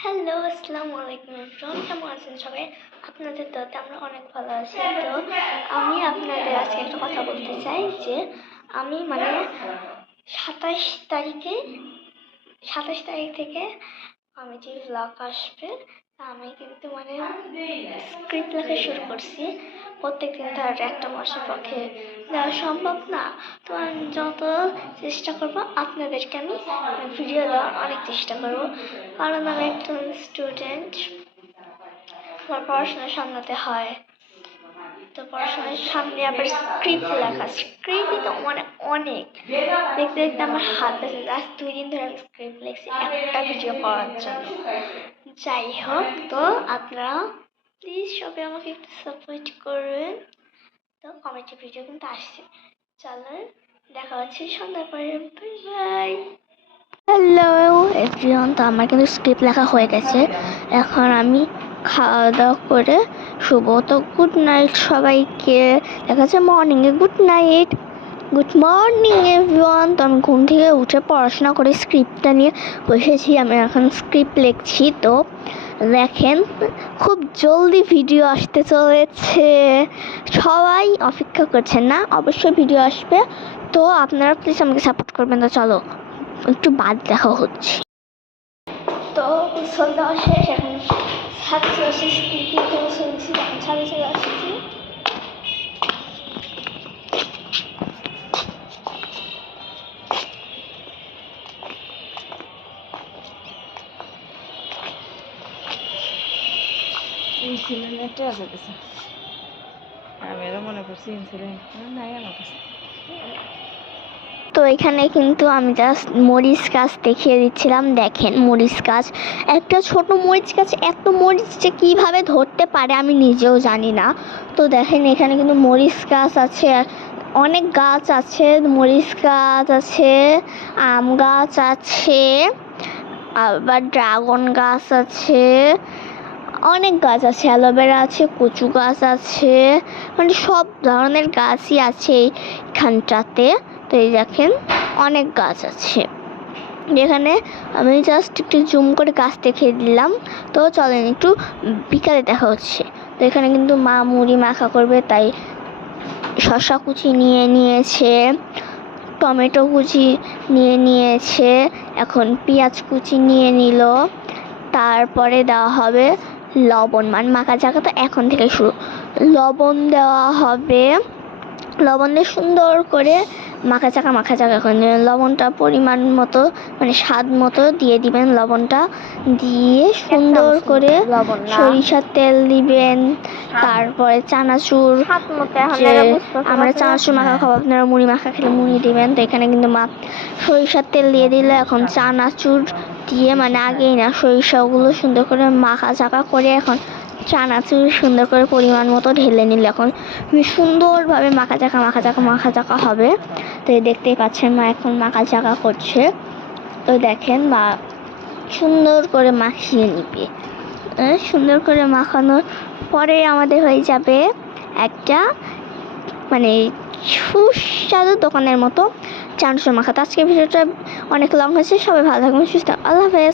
Hello, আসসালামু আলাইকুম everyone. কেমন আছেন সবাই? আপনাদের দোয়াতে আমরা অনেক ভালো আছি। তো আমি আপনাদের আজকে একটা কথা বলতে চাই যে আমি ২৭ তারিখে ২৭ তারিখ থেকে কমেডি ব্লগ আসবে। আমি কিন্তু স্ক্রিপ্ট লেখা শুরু করছি। প্রত্যেকদিন তো আর একটা মাসের পক্ষে দেওয়া সম্ভব না। তো আমি যত চেষ্টা করবো আপনাদেরকে আমি ভিডিও দেওয়ার অনেক চেষ্টা করবো, কারণ আমি একজন স্টুডেন্ট, আমার পড়াশোনা সামলাতে হয়। তো পড়াশোনার সামনে আবার স্ক্রিপ্ট লেখা, স্ক্রিপ্টই তো অনেক দেখতে দেখতে আমার হাত ব্যথা। লাস্ট 2 দিন ধরে আমি স্ক্রিপ্ট লিখছি একটা ভিডিও করার জন্য। যাই হোক, তো আপনারা প্লিজ সবাই আমাকে একটু সাপোর্ট করবেন। তো কমেডি ভিডিও কিন্তু আসছে। চলেন দেখা হচ্ছে সন্ধ্যার পরে। Bye bye. হ্যালো এভরিওয়ান, তো আমার কিন্তু স্ক্রিপ্ট লেখা হয়ে গেছে। এখন আমি খাওয়া দাওয়া করে শুভ। তো গুড নাইট সবাইকে, দেখা যাচ্ছে মর্নিংয়ে। Good night, good morning everyone. তো আমি ঘুম থেকে উঠে পড়াশোনা করে স্ক্রিপ্টটা নিয়ে বসেছি। আমি এখন স্ক্রিপ্ট লিখছি। তো দেখেন, খুব জলদি ভিডিও আসতে চলেছে। সবাই অপেক্ষা করছেন না? অবশ্যই ভিডিও আসবে। তো আপনারা প্লিজ আমাকে সাপোর্ট করবেন। তো চলো একটু বাদ দেখা হচ্ছে। তো গোসল দেওয়া শেষ, এখন ছাদে চলে এসেছি। এখন ছাদে চলে আসছি। ইনসুলিনটা আছে কাছে, আমি এরা মনে করছি ইনসুলিন নাই আমার কাছে। তো এখানে কিন্তু আমি জাস্ট মরিচ গাছ দেখিয়ে দিচ্ছিলাম। দেখেন মরিচ গাছ, একটা ছোট মরিচ গাছ এত মরিচ যে কীভাবে ধরতে পারে আমি নিজেও জানি না। তো দেখেন এখানে কিন্তু মরিচ গাছ আছে, অনেক গাছ আছে। মরিচ গাছ আছে, আম গাছ আছে, আবার ড্রাগন গাছ আছে, অনেক গাছ আছে, অ্যালোভেরা আছে, কচু গাছ আছে, সব ধরনের গাছই আছে এইখানটাতে। তো এই দেখেন অনেক গাছ আছে। যেখানে আমি জাস্ট একটু জুম করে গাছ দেখিয়ে দিলাম। তো চলেন একটু বিকালে দেখা হচ্ছে। তো এখানে কিন্তু মা মুড়ি মাখা করবে, তাই শসা কুচি নিয়ে নিয়েছে, টমেটো কুচি নিয়ে নিয়েছে, এখন পেঁয়াজ কুচি নিয়ে নিল। তারপরে দেওয়া হবে লবণ, মাখা চাকা তো এখন থেকে শুরু। লবণ দেওয়া হবে, লবণ দিয়ে সুন্দর করে মাখা চাকা এখন লবণটা পরিমাণ মতো, স্বাদ মতো দিয়ে দিবেন। লবণটা দিয়ে সুন্দর করে সরিষার তেল দিবেন। তারপরে চানাচুর, আমরা চানাচুর মাখা খাবো, আপনারা মুড়ি মাখা খেলে মুড়ি দিবেন। তো এখানে কিন্তু মা সরিষার তেল দিয়ে দিলে এখন চানাচুর দিয়ে, আগেই না, সরিষাগুলো সুন্দর করে মাখা চাকা করে এখন চানাচুর সুন্দর করে পরিমাণ মতো ঢেলে নিলে এখন সুন্দরভাবে মাখা চাকা হবে। তো দেখতেই পাচ্ছেন মা এখন মাখা চাকা করছে। তো দেখেন মা সুন্দর করে মাখিয়ে নিবে। সুন্দর করে মাখানোর পরে আমাদের হয়ে যাবে একটা সুস্বাদু দোকানের মতো চানাচুর মাখা। তো আজকের ভিডিওটা অনেক লং হয়েছে। সবাই ভালো থাকবেন, সুস্থ। আল্লাহ হাফেজ।